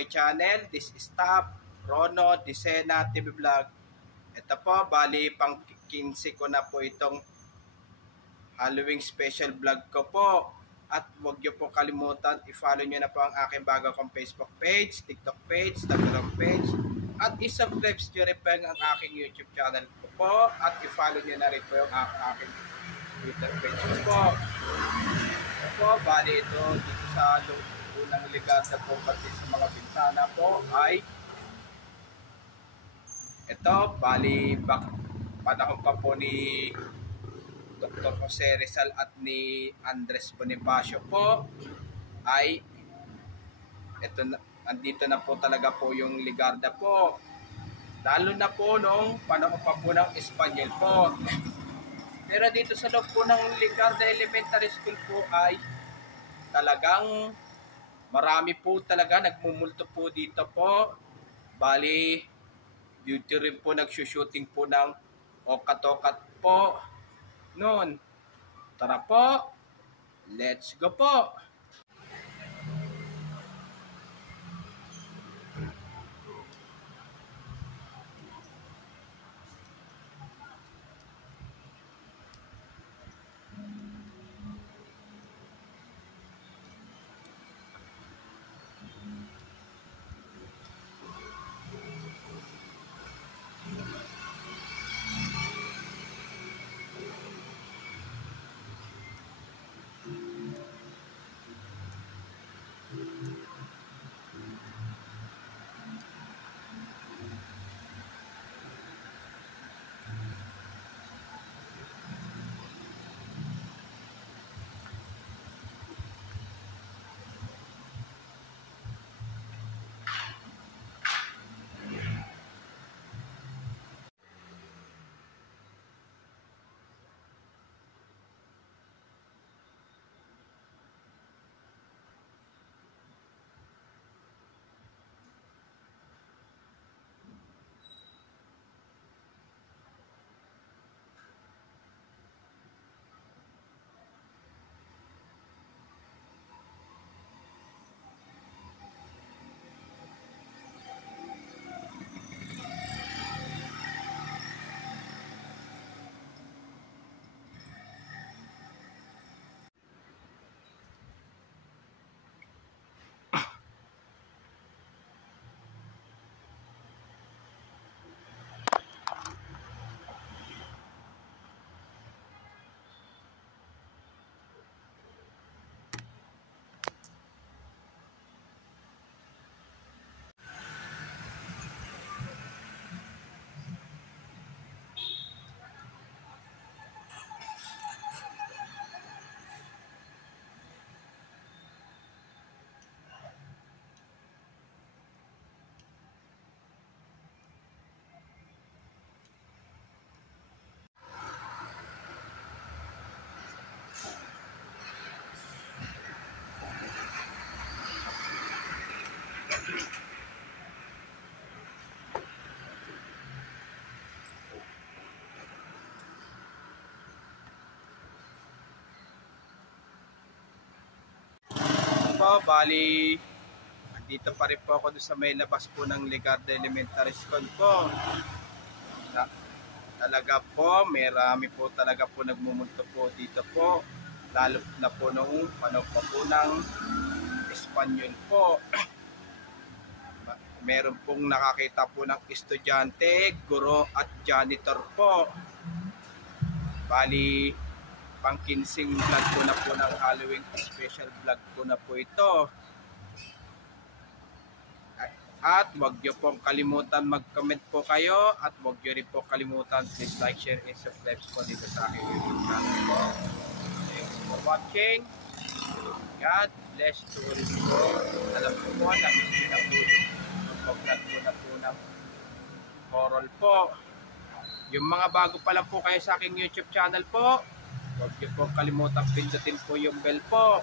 my channel. This is Top Rono Disena TV Vlog. Ito po, bali pang 15 ko na po itong Halloween special vlog ko po. At huwag niyo po kalimutan, i-follow niyo na po ang aking bago kong Facebook page, TikTok page, Instagram page. At i-subscribe niyo rin po ang aking YouTube channel ko po. At i-follow niyo na rin po yung aking Twitter page ko po. Ito po, bali ito dito sa unang ligasa po pati sa mga bintana po ay ito, bali panahon pa po ni Dr. Jose Rizal at ni Andres Bonifacio po ay ito na, andito na po talaga po yung Ligarda po, lalo na po nung panahon pa po ng Espanyol po. Pero dito sa loob po ng Ligarda Elementary School po ay talagang marami po talaga nagmumulto po dito po. Bali dito rin po nagsushooting po ng okat-okat po noon. Tara po, let's go po. Po, bali dito pa rin po ako sa may labas po ng Ligarda Elementary School po. Talaga po, marami po talaga po nagmumulto po dito po, lalo na po nung panahon pa po ng Espanyol po. Meron pong nakakita po ng estudyante, guro at janitor po. Bali pang 15 vlog ko na po ng Halloween special vlog ko na po ito. At huwag nyo pong kalimutan mag-comment po kayo at huwag nyo rin po kalimutan please like, share, and subscribe po dito sa aking YouTube channel po. Thanks for watching. God bless to all po. Alam ko po na gusto na po mag-vlog po na po ng horror po. Yung mga bago pa lang po kayo sa aking YouTube channel po, huwag niyo po kalimutan pindutin po yung bell po.